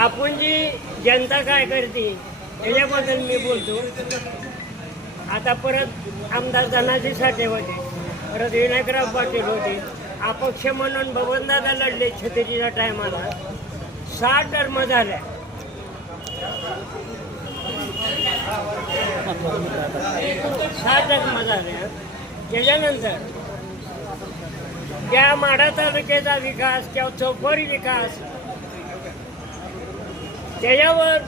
आपण जी जनता काय करते त्याच्याबद्दल मी बोलतो. आता परत आमदार धनाजी साठे होते परत विनायकराव पाटील होते अपक्ष म्हणून बबनदादा लढले छत्रीच्या टायमाला. सहा टर्म झाल्या. सहा टर्म झाल्या. त्याच्यानंतर त्या माढा तालुक्याचा विकास किंवा चौफरी विकास त्याच्यावर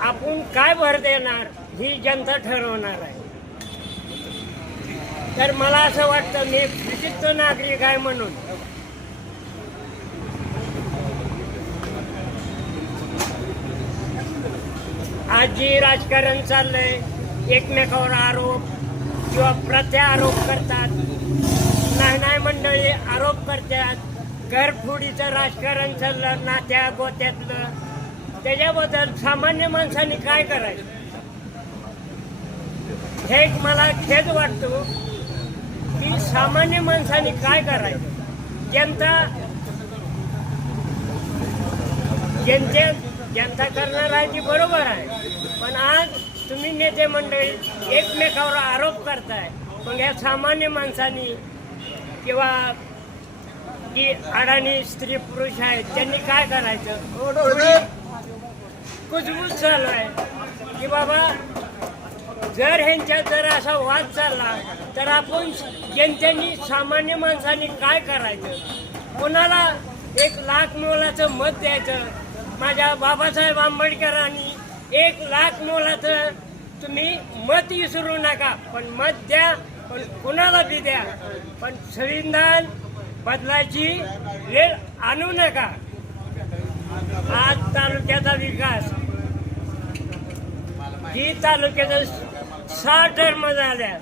आपण काय भर देणार ही जनता ठरवणार आहे. तर मला असं वाटतं मी विशिष्ट नागरिक आहे म्हणून. आज जी राजकारण चाललंय एकमेकावर आरोप किंवा प्रत्यारोप करतात. नाही नाही मंडळी आरोप करतात. घरफोडीचं राजकारण चाललं नात्या गोत्यातलं. त्याच्याबद्दल सामान्य माणसाने काय करायचं? हे एक मला खेद वाटतो की सामान्य माणसाने काय करायचं? जनता जनते जनता करणार आहे ती बरोबर आहे. पण आज तुम्ही नेते मंडळी एकमेकावर आरोप करताय. मग या सामान्य माणसांनी किंवा जी अडाणी स्त्री पुरुष आहेत त्यांनी काय करायचं? मजबूत झालं आहे की बाबा जर ह्यांच्यात जर असा वाद चालला तर आपण जनतेनी सामान्य माणसांनी काय करायचं? कोणाला एक लाख मोलाचं मत द्यायचं? माझ्या बाबासाहेब आंबेडकरांनी एक लाख मोलाचं तुम्ही मत विसरू नका. पण मत द्या पण कुणाला बी द्या. पण संविधान बदलायची वेळ आणू नका. आज तालुक्याचा विकास ही तालुक्यात सहा टर्म झाल्या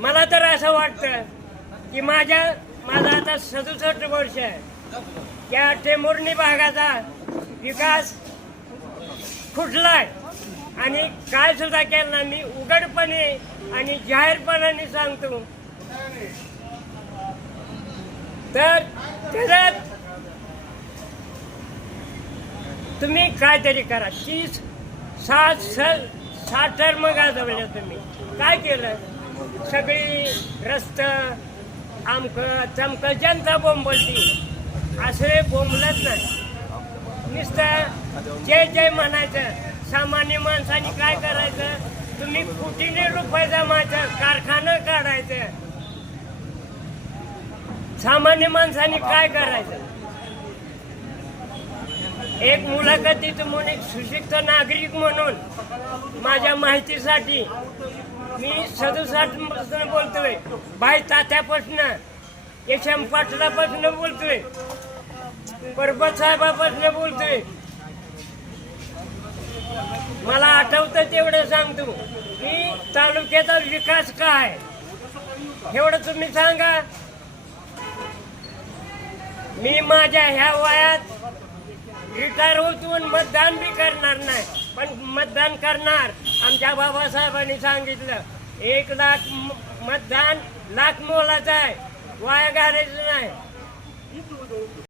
मला तर असं वाटतं की माझ्या माझा आता सदुसष्ट वर्ष आहे. त्या टेंभुर्णी भागाचा विकास खुटलाय आणि काय सुद्धा केला मी उघडपणे आणि जाहीरपणाने सांगतो. तर त्याच्यात तुम्ही काहीतरी करा. तीस सात स- सात टर्म गाजवल्या तुम्ही. काय केलं? सगळी रस्त आमक चमक जनता बोंबलती असे बोंबलत नाही. नुसतं जय जय म्हणायचं सामान्य माणसाने काय करायचं? तुम्ही कुठीने रुपये जमायचं कारखाना काढायचं. सामान्य माणसाने काय करायचं? एक मुलाखतीत म्हणून एक सुशिक्त नागरिक म्हणून माझ्या माहितीसाठी मी सदुसाठपासून बोलतोय. बाई तात्यापासून यशम पाटलापासून बोलतोय. परबत साहेबापासून बोलतोय. मला आठवतं तेवढं सांगतो. की तालुक्याचा विकास काय? एवढं तुम्ही सांगा. मी माझ्या ह्या वयात खासदार होतून मतदान बी करणार नाही. पण मतदान करणार. आमच्या बाबासाहेबांनी सांगितलं एक लाख मतदान लाख मोलाचं आहे. वाया घालायचं नाही.